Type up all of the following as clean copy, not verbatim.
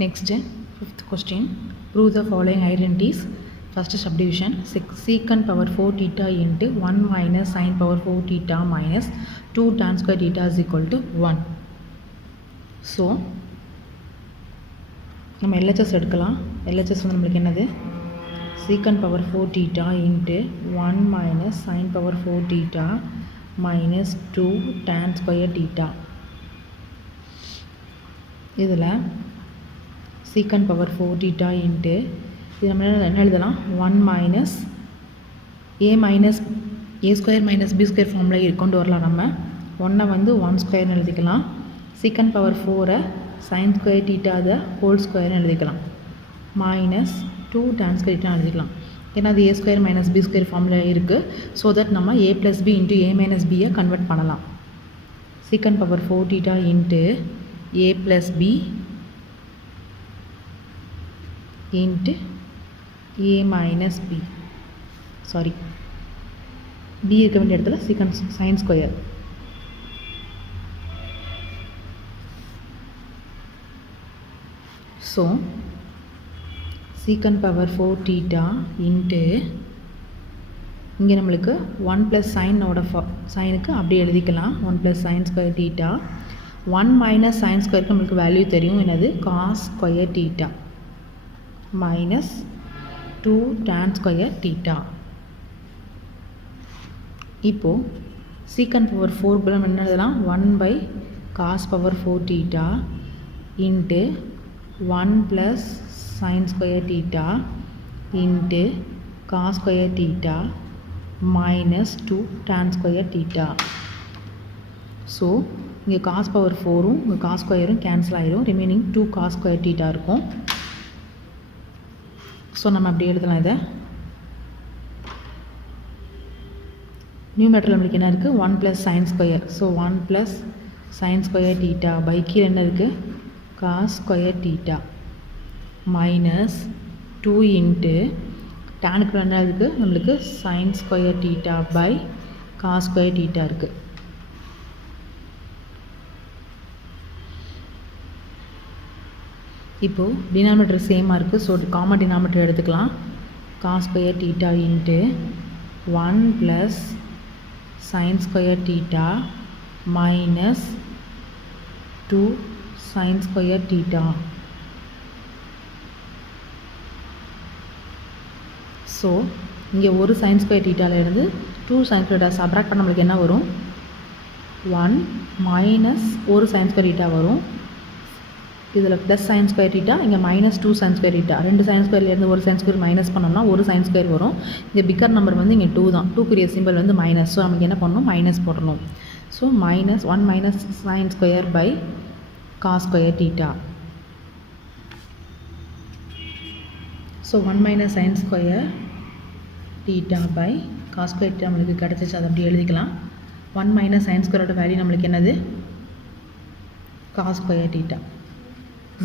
Next, fifth question. Prove the following identities. First subdivision, secant power 4 theta into 1 minus sin power 4 theta minus 2 tan square theta is equal to 1. So, நம்ம LHS எடுக்கலாம். LHS வந்து நம்மளுக்கு என்னது? Secant power 4 theta into 1 minus sin power 4 theta minus 2 tan square theta. இதில் secant power 4 theta into இது நம்ம என்ன எழுதலாம் 1 minus a square minus b square ஃபார்மில் கொண்டு வரலாம். நம்ம 1 வந்து 1 ஸ்கொயர்னு எழுதிக்கலாம். secant power 4 sin square theta the whole ஸ்கொயர்னு எழுதிக்கலாம். minus 2 tan square theta எழுதிக்கலாம். ஏன்னா அது a square minus b square ஃபார்மில் இருக்குது. ஸோ தட் நம்ம a plus b into a minus b convert பண்ணலாம். secant power 4 theta into a plus b into a minus b, sorry b இருக்க வேண்டிய இடத்துல secant sin square. So secant power 4 theta into இங்கே நம்மளுக்கு 1 plus sin ஓட சைனுக்கு அப்படியே எழுதிக்கலாம். 1 plus sin square theta 1 minus sin square நம்மளுக்கு வேல்யூ தெரியும். என்னது cos square theta minus 2 tan square theta. இப்போ secant power 4 குள்ள என்ன எழுதலாம் 1 by cos power 4 theta into 1 plus sin square theta into cos square theta minus 2 tan square theta. So இங்கே cos power 4ம் இங்கே cos ஸ்கொயரும் cancel ஆயிரும். Remaining 2 cos square theta இருக்கும். So நம்ம அப்படி எழுதலாம். இதை நியூமரேட்டர் நம்மளுக்கு என்ன இருக்குது 1 plus sin square. So 1 plus sin square theta by கீழே என்ன இருக்குது cos square theta minus 2 into டேனுக்கு என்ன இருக்குது நம்மளுக்கு sin square theta by cos square theta இருக்குது. இப்போது டினாமினேட்டர் சேமாக இருக்குது. ஸோ காமன் டினாமினேட்டர் எடுத்துக்கலாம். cos square theta into 1 plus sin square theta minus 2 sin square theta. So இங்கே ஒரு sin square thetaலேருந்து 2 sin square theta subtract பண்ண நம்மளுக்கு என்ன வரும் 1 மைனஸ் ஒரு sin square theta வரும். இதில் ப்ளஸ் sin square theta இங்கே மைனஸ் 2 sin square theta. ரெண்டு sin squareலேருந்து ஒரு sin square மைனஸ் பண்ணோம்னா ஒரு sin square வரும். இங்கே பிக்கர் நம்பர் வந்து இங்கே 2 தான். 2க்குரிய சிம்பிள் வந்து மைனஸ். ஸோ நமக்கு என்ன பண்ணணும் மைனஸ் போடணும். So minus 1 minus sin square by cos square theta. So 1 minus sin square theta by cos square theta நம்மளுக்கு கிடச்சிச்சு. அதை அப்படி எழுதிக்கலாம். 1 மைனஸ் sin squareோட வேல்யூ நம்மளுக்கு என்னது cos square theta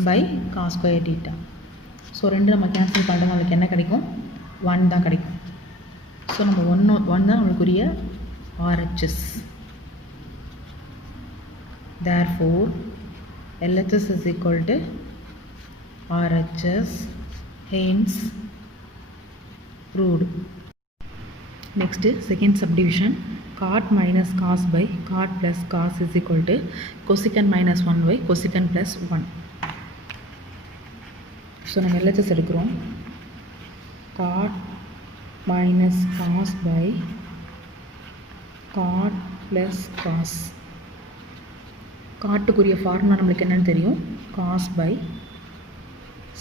by cos square theta. So ரெண்டு நம்ம கேன்சல் பண்ணுறோம். நம்மளுக்கு என்ன கிடைக்கும் 1 தான் கிடைக்கும். ஸோ நம்ம 1 தான் நம்மளுக்குரிய RHS. therefore LHS is equal to RHS, hence proved. Next second subdivision, cot minus cos by cot plus cos is equal to cosecant minus 1 by cosecant plus 1. So நம்ம LHS எடுக்கிறோம். cot minus cos by cot plus cos. காட்டுக்குரிய formula நம்மளுக்கு என்னென்னு தெரியும் cos by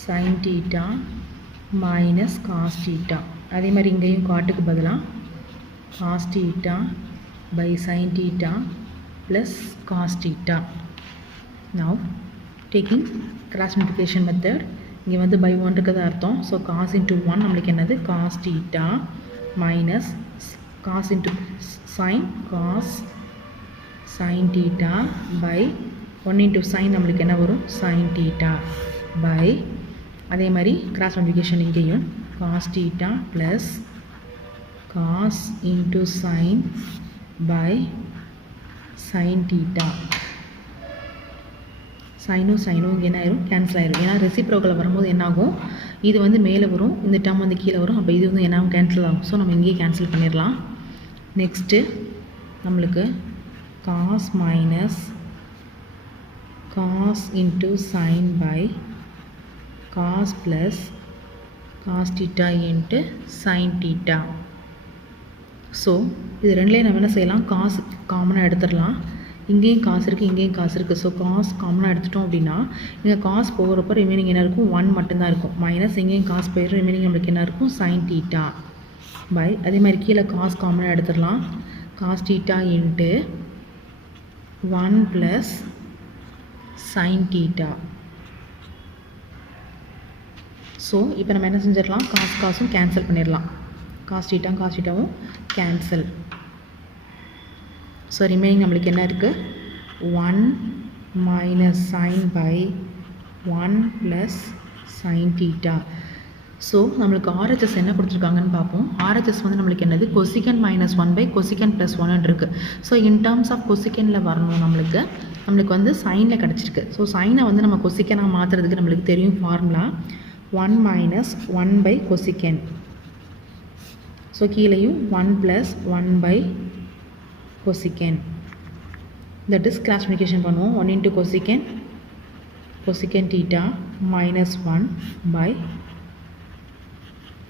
sin theta minus cos theta. அதே மாதிரி இங்கேயும் காட்டுக்கு பதிலாக cos theta by sin theta plus cos theta. now taking cross multiplication method, இங்கே வந்து by 1 இருக்கிறது அர்த்தம். ஸோ cos into 1 நம்மளுக்கு என்னது cos theta minus cos into cos sin theta by 1 into sin நம்மளுக்கு என்ன வரும் sin theta by அதே மாதிரி கிராஸ் மல்டிப்ளிகேஷன் இங்கேயும் cos theta plus cos into sin by sin theta. சைனும் சைனும் இங்கே என்ன ஆயிரும் கேன்சல் ஆயிரும். ஏன்னா ரெசிப்ரோக்கல் வரும்போது என்னாகும், இது வந்து மேலே வரும், இந்த டேர்ம் வந்து கீழே வரும். அப்போ இது வந்து என்ன ஆகும், கேன்சல் ஆகும். ஸோ நம்ம இங்கேயே கேன்சல் பண்ணிடலாம். நெக்ஸ்ட்டு நம்மளுக்கு cos minus cos into sin by cos plus cos theta into sin theta. So இது ரெண்டுலேயும் நம்ம என்ன செய்யலாம், காசு காமனாக எடுத்துடலாம். இங்கேயும் காசு இருக்குது, இங்கேயும் காசு இருக்குது. ஸோ காஸ் காமனாக எடுத்துட்டோம் அப்படின்னா இங்கே காசு போகிறப்போ ரிமைனிங் என்ன இருக்கும், 1 மட்டும்தான் இருக்கும். மைனஸ் இங்கேயும் காசு போயிடும், ரிமைனிங் நம்மளுக்கு என்ன இருக்கும், சைன் தீட்டா பை அதே மாதிரி கீழே காசு காமனாக எடுத்துடலாம். Cos theta into 1 plus sine theta. So இப்போ நம்ம என்ன செஞ்சிடலாம், காசும் கேன்சல் பண்ணிடலாம். காஸ் தீட்டாவும் கேன்சல். ஸோ ரிமைனிங் நம்மளுக்கு என்ன இருக்குது, 1 minus sine by 1 plus sine theta. So நம்மளுக்கு ஆர்ஹெச்எஸ் என்ன கொடுத்துருக்காங்கன்னு பார்ப்போம். ஆர்ஹெச்எஸ் வந்து நம்மளுக்கு என்னது, cosecant minus 1 by cosecant plus 1 இருக்குது. ஸோ இன் டேர்ம்ஸ் ஆஃப் கொசிகனில் வரணும், நம்மளுக்கு வந்து சைனில் கிடச்சிருக்கு. ஸோ சைனை வந்து நம்ம கொசிக்கனாக மாற்றுறதுக்கு நம்மளுக்கு தெரியும் formula 1 minus 1 by cosecant. So கீழேயும் 1 plus 1 by cosecant. That is cross multiplication பண்ணுவோம். 1 into cosecant theta minus 1 by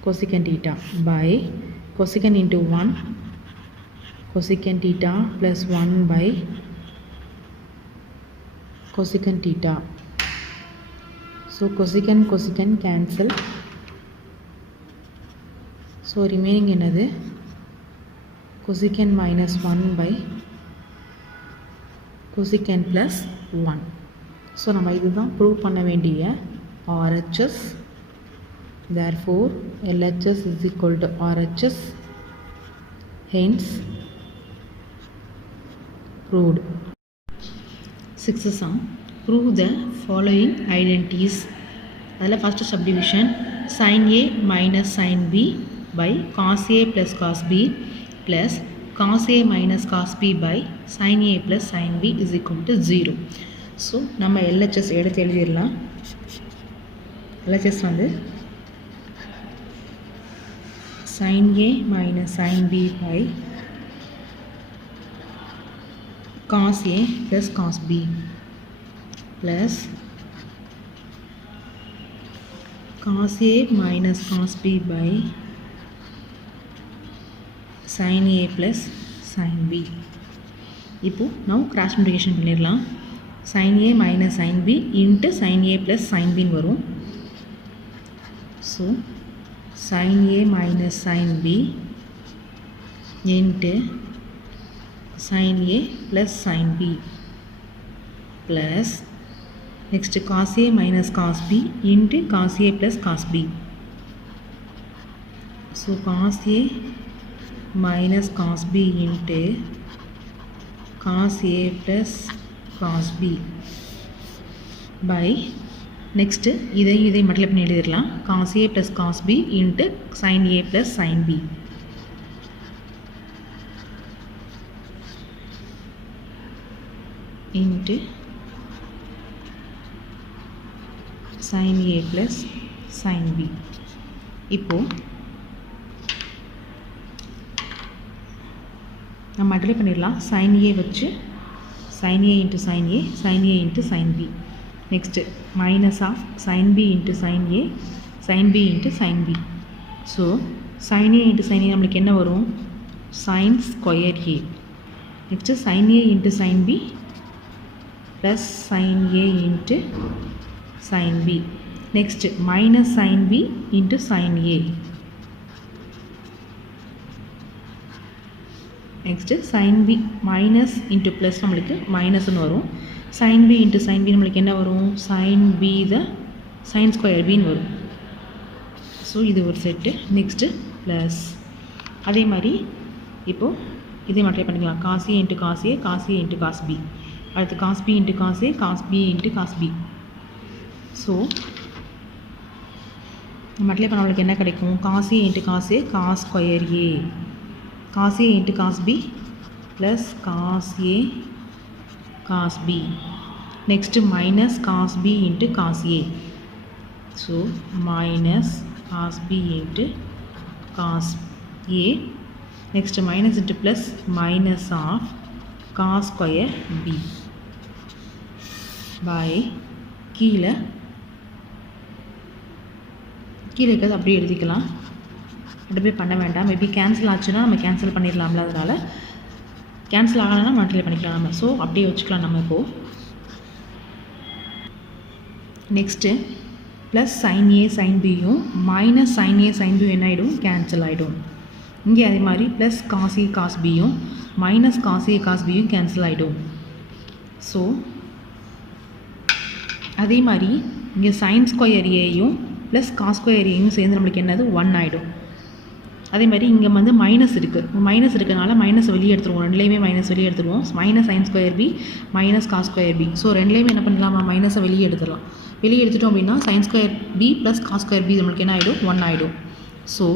cosecant theta by cosecant into 1 cosecant theta plus 1 by cosecant theta. So cosecant cancel. So remaining என்னது, cosecant minus 1 by cosecant plus 1. So நம்ம இதுதான் prove பண்ண வேண்டிய RHS. Therefore LHS is equal to RHS. Hence proved. Sixth sum, prove the following identities. அதில் first subdivision sin A minus sin B by cos A plus cos B plus cos A minus cos B by sin A plus sin B is equal to 0. So நம்ம LHS எடுத்து எழுதிடலாம். LHS வந்து sin A minus sin B by cos A plus cos B plus cos A minus cos B by sin A plus sin B. இப்போ now cross multiplication பண்ணிடலாம். sin A minus sin B into sin A plus sin B வரும். So sin A minus sin B into sin A plus sin B plus next cos A minus cos B into cos A plus cos B. So cos A minus cos B into cos A plus cos B by next இதை multiply பண்ணி எழுதிடலாம். cos A plus cos B into sin A plus sin B into sin A plus sin B. இப்போ நம்ம multiply பண்ணிடலாம். sin A வச்சு sin A into sin A, sin A into sin B. Next minus of sin B into sin A, sin B into sin B. So sin A into sin A நம்மளுக்கு என்ன வரும், sin square A. Next sin A into sin B plus sin A into sin B. Next minus sin B into sin A. Next sin B minus into plus நம்மளுக்கு minus ன்னு வரும். sin B into sin B நம்மளுக்கு என்ன வரும், sin B the sin square B ன்னு வரும். So இது ஒரு செட்டு. நெக்ஸ்ட்டு ப்ளஸ் அதே மாதிரி இப்போது இதே மல்டிப்ளை பண்ணிக்கலாம். cos A into cos A, cos A into cos B. அடுத்து cos B into cos A, cos B into cos B. So multiply பண்ண நம்மளுக்கு என்ன கிடைக்கும், cos A into cos A, cos square A, cos A into cos B plus cos A cos B next minus cos b into cos a. So minus cos b into cos a. Next minus into plus, minus of cos square b by கீழே இருக்கிறது அப்படியே எழுதிக்கலாம். அப்படியே பண்ண வேண்டாம். Maybe cancel ஆச்சுன்னா நம்ம cancel பண்ணிடலாம்ல, அதனால் கேன்சல் ஆகலைன்னா மல்டிப்ளை பண்ணிக்கலாம் நம்ம. ஸோ அப்படியே வச்சுக்கலாம் நம்ம இப்போது. நெக்ஸ்ட்டு ப்ளஸ் சைன் ஏ சைன் பியும் மைனஸ் சைன் ஏ சைன் பியும் என்ன ஆகிடும், கேன்சல் ஆகிடும். இங்கே அதே மாதிரி ப்ளஸ் காஸ் ஏ காஸ் பியும் மைனஸ் காஸ் ஏ காஸ் பியும் கேன்சல் ஆகிடும். ஸோ அதே மாதிரி இங்கே சைன் ஸ்கொயர் ஏயும் ப்ளஸ் காஸ் ஸ்கொயர் ஏயும் சேர்ந்து நம்மளுக்கு என்னது 1 ஆகிடும். அதே மாதிரி இங்கே வந்து மைனஸ் இருக்குது, மைனஸ் இருக்கிறனால மைனஸ் வெளியே எடுத்துருவோம். ரெண்டுலேயுமே மைனஸ் வெளியே எடுத்துருவோம். Minus sin square b minus cos square b. So ரெண்டுலேயுமே என்ன பண்ணலாமா, மைனஸை வெளியே எடுத்துடலாம். வெளியே எடுத்துட்டோம் அப்படின்னா sin square b plus cos square b நம்மளுக்கு என்ன ஆகிடும், 1 ஆகிடும். So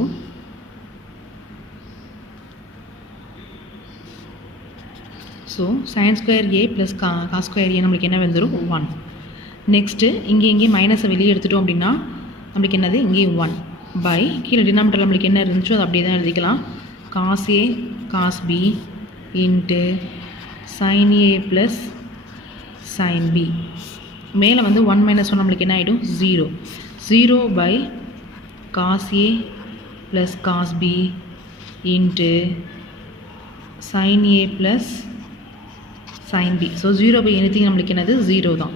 sin square a plus cos square a நம்மளுக்கு என்ன வந்துடும், 1. நெக்ஸ்ட்டு இங்கே மைனஸை வெளியே எடுத்துட்டோம் அப்படின்னா நம்மளுக்கு என்னது, இங்கேயும் 1 பை கீழே டினாமினேட்டர் நம்மளுக்கு என்ன இருந்துச்சோ அது அப்படியே தான் எழுதிக்கலாம். Cos a cos b into sin a plus sin b. மேலே வந்து 1 மைனஸ் 1 நம்மளுக்கு என்ன ஆகிடும், 0. 0 by cos a plus cos b into sin a plus sin b. So 0 by anything நம்மளுக்கு என்னது, 0 தான்.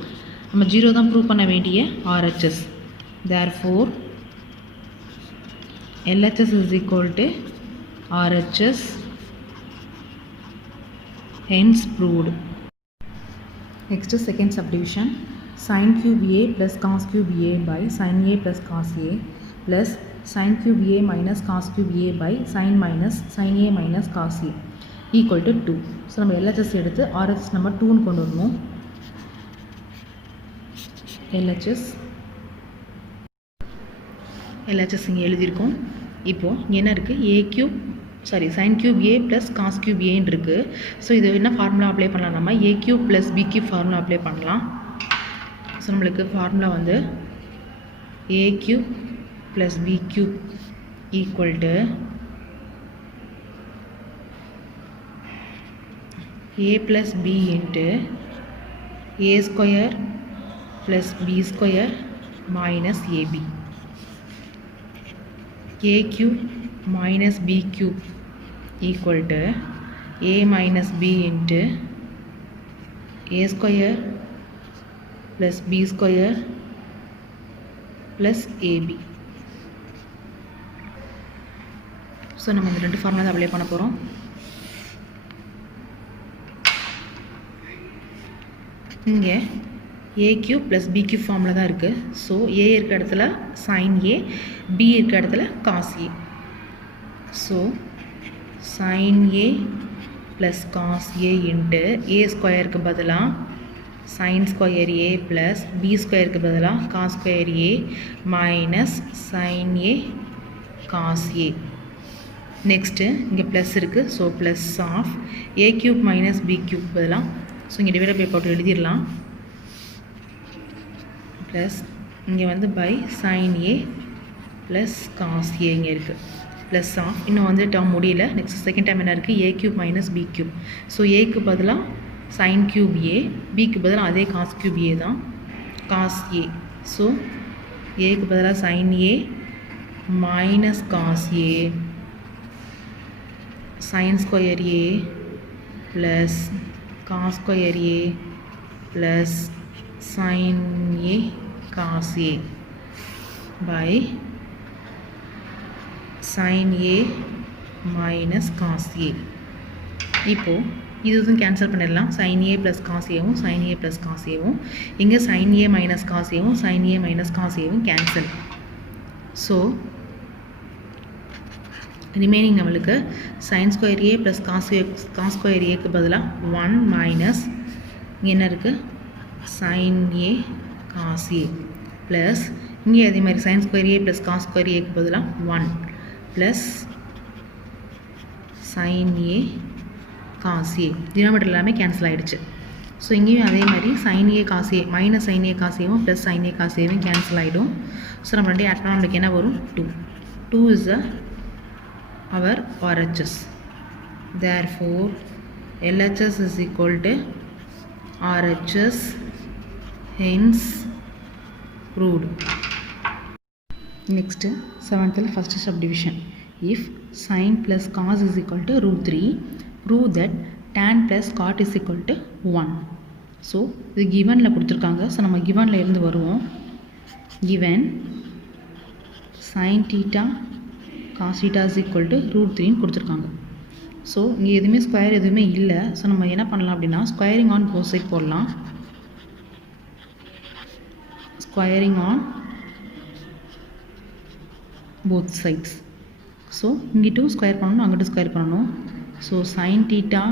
நம்ம 0 தான் ப்ரூவ் பண்ண வேண்டிய RHS. therefore LHS is equal to RHS, hence proved. Next second subdivision, sin cube a plus cos cube a by sin a plus cos a plus sin cube a minus cos cube a by sin minus sin a minus cos a equal to 2. So நம்ம LHS எடுத்து RHS நம்ம 2ன்னு கொண்டு வரணும். LHS இங்கே எழுதியிருக்கோம். இப்போது என்ன இருக்குது, A cube sine cube A plus cos cube ஏன்னு இருக்குது. ஸோ இது என்ன ஃபார்முலா அப்ளை பண்ணலாம், நம்ம A cube plus B cube formula apply பண்ணலாம். ஸோ நம்மளுக்கு ஃபார்முலா வந்து A cube plus B cube equal to A plus B into A square plus B square minus AB. a cube minus b cube equal to a minus b into a square plus b square plus ab. So நம்ம இந்த 2 formula தான் apply பண்ண போகிறோம். இங்கே a cube plus b cube formula தான் இருக்குது. So a இருக்க இடத்துல sin a, b இருக்க இடத்துல cos a. So sin a plus cos a into a ஸ்கொயருக்கு பதிலாக sin square a plus b ஸ்கொயருக்கு பதிலாக cos ஸ்கொயர் a minus sin a cos a. Next இங்கே ப்ளஸ் இருக்குது. So plus of a cube minus b cube பதிலாக ஸோ இங்கே டிவைட் பை போட்டு எழுதிடலாம். ப்ளஸ் இங்கே வந்து by sin a plus cos a இங்கே இருக்குது. ப்ளஸ் ஆஃப் இன்னும் வந்து டேர்ம் முடியல. நெக்ஸ்ட் செகண்ட் டைம் என்ன இருக்குது, A cube minus B cube. So ஏக்கு பதிலாக சைன் க்யூப் ஏ, பிக்கு பதிலாக அதே காஸ் க்யூப் ஏ தான், காஸ் ஏ. ஸோ ஏக்கு பதிலாக sin a minus cos a sin square a plus cos square a plus sin a cos a by sin a minus cos a. இப்போது இதுவும் கேன்சல் பண்ணிடலாம். sin a plus cos aவும் sin a plus cos aவும் இங்கே sin a minus cos aவும் sin a minus cos aவும் cancel. So remaining நம்மளுக்கு sin square a plus cos square ஏக்கு பதிலாக 1 மைனஸ் இங்கே என்ன இருக்குது, sin a cos a plus இங்கே அதே மாதிரி sin square a plus cos square ஏக்கு பதிலாக 1 plus sin a cos a. Denominator எல்லாமே கேன்சல் ஆகிடுச்சு. ஸோ இங்கேயும் அதே மாதிரி sin a cos a minus sin a cos a plus sin a cos a cancel ஆகிடும். ஸோ நம்ம ரெண்டையும் ஆட் பண்ணால் நம்மளுக்கு என்ன வரும் 2 is our RHS. Therefore LHS is equal to RHS, hence proved. Next 7th first subdivision. If sin plus cos is equal to √3, prove that tan plus cot is equal to 1. So இது givenல கொடுத்துருக்காங்க. So நம்ம givenல இருந்து வருவோம். given sin theta cos theta is equal to √3 கொடுத்துருக்காங்க. So இங்கே எதுவுமே square எதுவுமே இல்லை. ஸோ நம்ம என்ன பண்ணலாம் அப்படின்னா ஸ்கொயரிங் ஆன் போத் சைட் போடலாம். Squaring on both sides. So இங்கிட்டும் ஸ்கொயர் பண்ணணும், அங்கிட்டும் ஸ்கொயர் பண்ணணும். ஸோ sin theta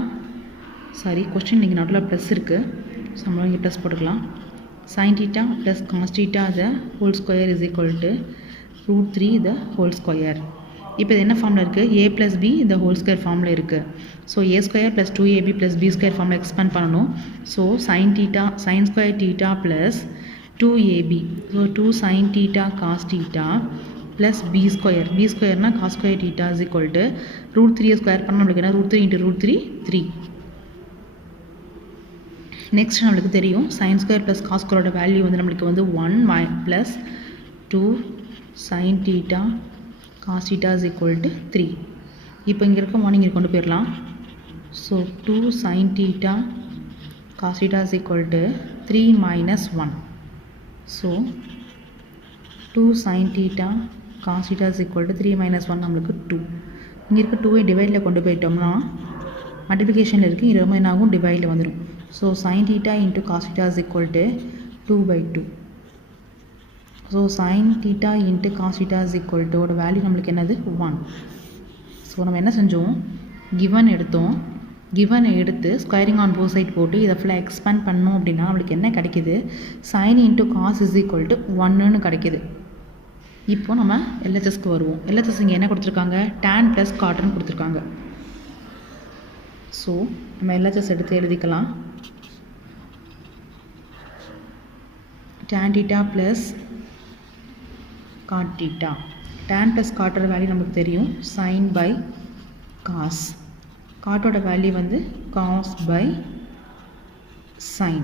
கொஸ்டின் இங்கே நடுவில் ப்ளஸ் இருக்குது. ஸோ நம்ம இங்கே ப்ளஸ் போட்டுக்கலாம். sin theta plus cos theta the whole square is equal to √3 the whole square. இப்போ இது என்ன ஃபார்மில் இருக்குது? a + b the whole square ஃபார்மில் இருக்குது. So a square + 2ab + b square ஃபார்மில் எக்ஸ்பேண்ட் பண்ணணும். So sin square theta + 2ab, so 2 sin theta cos theta plus b ஸ்கொயர்னா cos square theta is equal to √3 square பண்ணால் நம்மளுக்கு என்ன √3 × √3 3. Next நம்மளுக்கு தெரியும் sin square plus cos squareோட value வந்து நம்மளுக்கு வந்து 1 plus 2 sin theta cos theta is equal to 3. இப்போ இங்கே இருக்க மார்னிங் கொண்டு போயிடலாம். So 2 sin theta cos theta is equal to 3 - 1. So 2 sin theta cos theta is equal to 3 - 1 நம்மளுக்கு 2. இங்கே இருக்க 2ஐ டிவைடில் கொண்டு போயிட்டோம்னா மல்டிப்ளிகேஷனில் இருக்குது, இங்கே ரொம்ப என்ன ஆகும் டிவைடில் வந்துடும். So sin theta into cos theta is equal to 2/2. So sin theta into cos theta is equal to ஓட வேல்யூ நம்மளுக்கு என்னது 1. ஸோ நம்ம என்ன செஞ்சோம், கிவன் எடுத்தோம். கிவனை எடுத்து ஸ்கொயரிங் ஆன் போத் சைட் போட்டு இதை ஃபுல்லாக எக்ஸ்பேண்ட் பண்ணோம் அப்படின்னா நம்மளுக்கு என்ன கிடைக்கிது, sin into cos is equal to 1ன்னு கிடைக்கிது. இப்போ நம்ம LHSக்கு வருவோம். LHS இங்கே என்ன கொடுத்துருக்காங்க, tan ப்ளஸ் காட்டன் கொடுத்துருக்காங்க. ஸோ நம்ம LHS எடுத்து எழுதிக்கலாம். tan theta plus cot theta. tan plus காட்டோட வேல்யூ நமக்கு தெரியும் sin by cos. காட்டோட வேல்யூ வந்து cos by sin.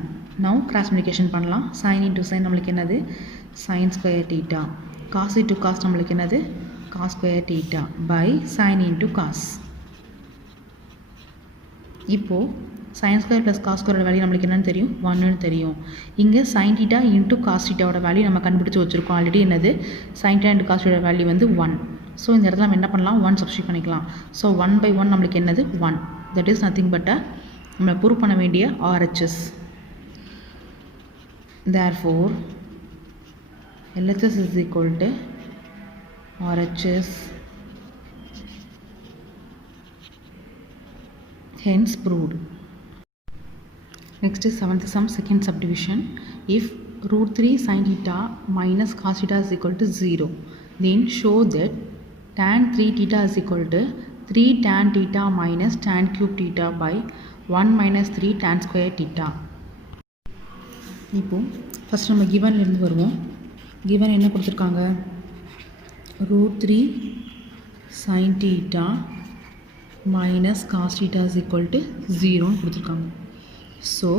now cross multiplication பண்ணலாம். sin into sin நம்மளுக்கு என்னது sin square theta. cos into cos நம்மளுக்கு என்னது cos square theta by sin into cos. இப்போ sin square plus cos square value நம்மளுக்கு என்னன்னு தெரியும் 1ன்னு தெரியும். இங்கே sin theta into cos theta ஓட வேல்யூ நம்ம கண்டுபிடிச்சு வச்சுருக்கோம் ஆல்ரெடி. என்னது sin theta into cos theta value வந்து 1. ஸோ இந்த இடத்துல நம்ம என்ன பண்ணலாம் 1 சப்ஸ்டியூட் பண்ணிக்கலாம். ஸோ 1/1 நம்மளுக்கு என்னது 1. தட் இஸ் நத்திங் பட் நம்ம ப்ரூவ் பண்ண வேண்டிய RHS. therefore LHS is equal to RHS, hence proved. Next is 7th sum, second subdivision. If √3 sin theta minus cos theta is equal to 0, then show that tan 3 theta is equal to 3 tan theta minus tan cube theta by 1 - 3 tan square theta. இப்போ first நம்ம கிவன்லேருந்து வருவோம். Given என்ன கொடுத்துருக்காங்க, √3 sin theta minus cos theta is equal to 0ன்னு கொடுத்துருக்காங்க. So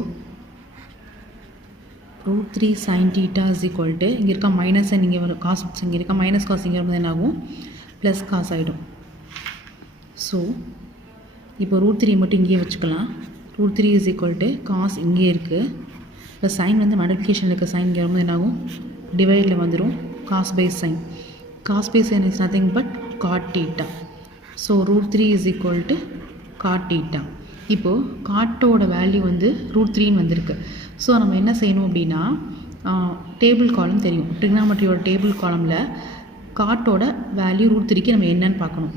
√3 sin theta is equal to இங்கே இருக்க மைனஸை நீங்கள் வரும் காஸ், இங்கே இருக்க மைனஸ் காஸ் இங்கே வரும்போது என்ன ஆகும் ப்ளஸ் காஸ் ஆகிடும். ஸோ இப்போ √3 மட்டும் இங்கேயே வச்சுக்கலாம். √3 is equal to காஸ் இங்கே இருக்குது, ப்ளஸ் சைன் வந்து மல்டிப்ளிகேஷனில் இருக்க சைன் இங்கே வரும்போது என்ன ஆகும் டிவைடில் வந்துடும் cos by sin. Cos by sin is nothing but cot theta. So √3 is equal to cot theta. இப்போது காட்டோட வேல்யூ வந்து √3ன்னு வந்திருக்கு. ஸோ நம்ம என்ன செய்யணும் அப்படின்னா டேபிள் காலம் தெரியும், ட்ரிக்னாமெட்ரியோட டேபிள் காலமில் காட்டோட வேல்யூ √3க்கு நம்ம என்னன்னு பார்க்கணும்.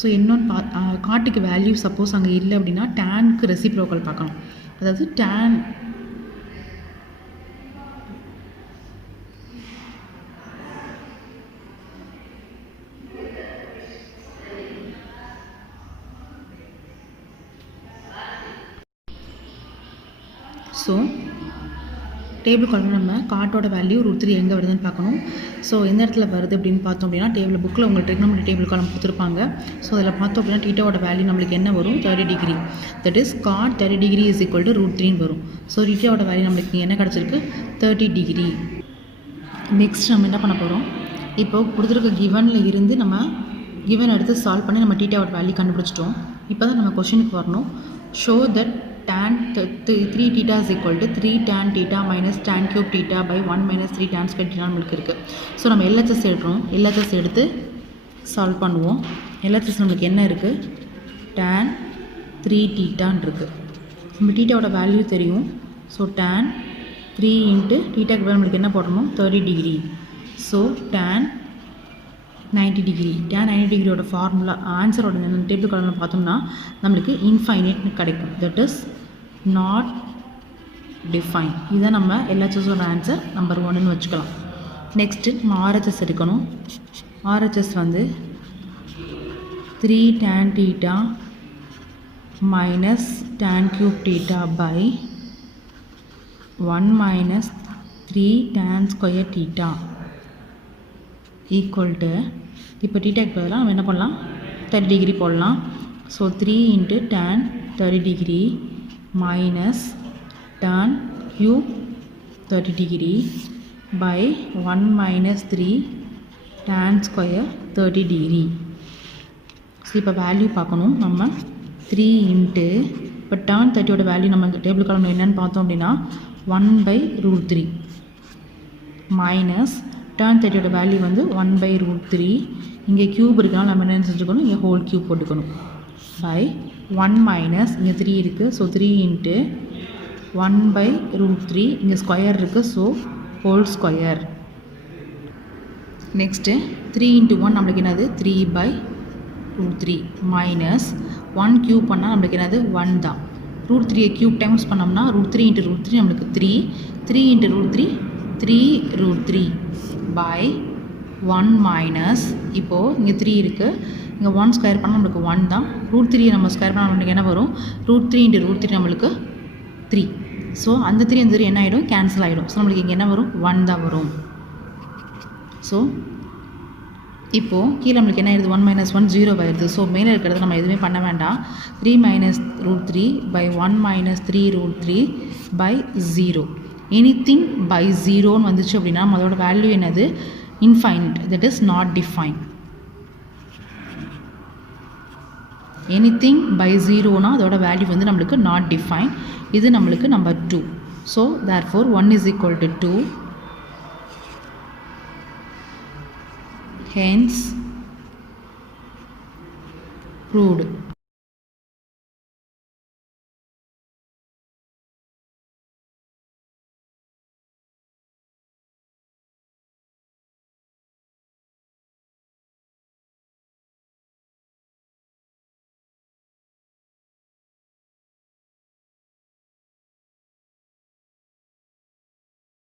ஸோ என்னன்னு காட்டுக்கு வேல்யூ சப்போஸ் அங்கே இல்லை அப்படின்னா டேனுக்கு ரெசிப்ரோக்கல் பார்க்கணும். அதாவது டேன் ஸோ டேபிள் காலம் நம்ம காட்டோட வேல்யூ √3 எங்கே வருதுன்னு பார்க்கணும். ஸோ எந்த இடத்துல வருது அப்படின்னு பார்த்தோம் அப்படின்னா டேபிள் புக்கில் உங்களுக்கு ட்ரிக்னாமெட்ரி டேபிள் காலம் கொடுத்துருப்பாங்க. ஸோ அதில் பார்த்தோம் அப்படின்னா டீட்டாவோட வேல்யூ நம்மளுக்கு என்ன வரும், 30 degree. That is cot 30 degree is equal to √3 வரும். ஸோ டீட்டாவோட வேல்யூ நம்மளுக்கு என்ன கிடச்சிருக்கு, 30 டிகிரி. நெக்ஸ்ட் நம்ம என்ன பண்ண போகிறோம், இப்போது கொடுத்துருக்க கிவனில் இருந்து நம்ம கிவன் எடுத்து சால்வ் பண்ணி நம்ம டீட்டாவோட வேல்யூ கண்டுபிடிச்சிட்டோம். இப்போ தான் நம்ம கொஷினுக்கு வரணும். Show that tan 3 theta is equal to 3 tan theta minus tan cube theta by 1 minus 3 tan square theta நம்மளுக்கு இருக்குது. ஸோ நம்ம LHS எடுக்கிறோம். LHS எடுத்து சால்வ் பண்ணுவோம். LHS நம்மளுக்கு என்ன இருக்குது, tan 3 thetaன்னு இருக்குது. நம்ம டீட்டாவோட வேல்யூ தெரியும். ஸோ tan 3 இன்ட்டு டீட்டாக்கு நம்மளுக்கு என்ன போடணும், 30 degree. So tan 90 degree. tan 90 டிகிரியோட ஃபார்முலா ஆன்சரோட டேபிள் காலமில் பார்த்தோம்னா நம்மளுக்கு இன்ஃபைனைட்னு கிடைக்கும். That is not define. இதை நம்ம LHSோட ஆன்சர் நம்பர் 1ன்னு வச்சுக்கலாம். நெக்ஸ்ட்டு நம்ம RHS எடுக்கணும். RHS வந்து 3 tan theta minus tan cube theta by 1 minus 3 tan square theta equal to, இப்போ டீட்டாக்கு பதிலாக நம்ம என்ன பண்ணலாம், 30 டிகிரி போடலாம். So 3 into tan 30 degree minus tan cube 30 degree by 1 minus 3 tan square 30 degree. So இப்போ வேல்யூ பார்க்கணும் நம்ம. 3 இன்ட்டு இப்போ tan 30யோட வேல்யூ நம்ம டேபிள் காலமில் என்னென்னு பார்த்தோம் அப்படின்னா 1/√3 மைனஸ் tan 30யோட வேல்யூ வந்து 1/√3. இங்கே க்யூப் இருக்கனால நம்ம என்ன செஞ்சுக்கணும், இங்கே ஹோல் க்யூப் போட்டுக்கணும். பை 1 மைனஸ் இங்கே 3 இருக்குது. So 3 into 1/√3. இங்கே ஸ்கொயர் இருக்குது. So whole square. Next 3 into 1 நம்மளுக்கு என்னது, 3/√3 மைனஸ் 1 க்யூப் பண்ணால் நம்மளுக்கு என்னது, 1 தான். √3 க்யூப் டைம்ஸ் பண்ணோம்னா √3 இன்ட்டு √3 நம்மளுக்கு 3. 3 இன்ட்டு √3 3√3 by 1 மைனஸ், இப்போது இங்கே 3 இருக்குது. இங்கே 1 ஸ்கொயர் பண்ணால் நம்மளுக்கு 1 தான். √3 நம்ம ஸ்கொயர் பண்ணால் நம்மளுக்கு என்ன வரும், √3 இன்ட்டு √3 நம்மளுக்கு 3. ஸோ அந்த 3 அந்த 3 என்ன ஆகிடும், கேன்சல் ஆகிடும். ஸோ நம்மளுக்கு இங்கே என்ன வரும், 1 தான் வரும். ஸோ இப்போது கீழே நம்மளுக்கு என்ன ஆயிடுது, 1 மைனஸ் 1 0 ஆயிடுது. ஸோ மேலே இருக்கிறது நம்ம எதுவுமே பண்ண வேண்டாம். 3 minus √3 by 1 minus 3√3 by 0. Anything by 0ன்னு வந்துச்சு அப்படின்னா அதோட வேல்யூ என்னது, infinite. That is not define. Anything by 0னா அதோட வேல்யூ வந்து நம்மளுக்கு நாட் டிஃபைன். இது நம்மளுக்கு number 2. So therefore 1 is equal to 2. Hence proved.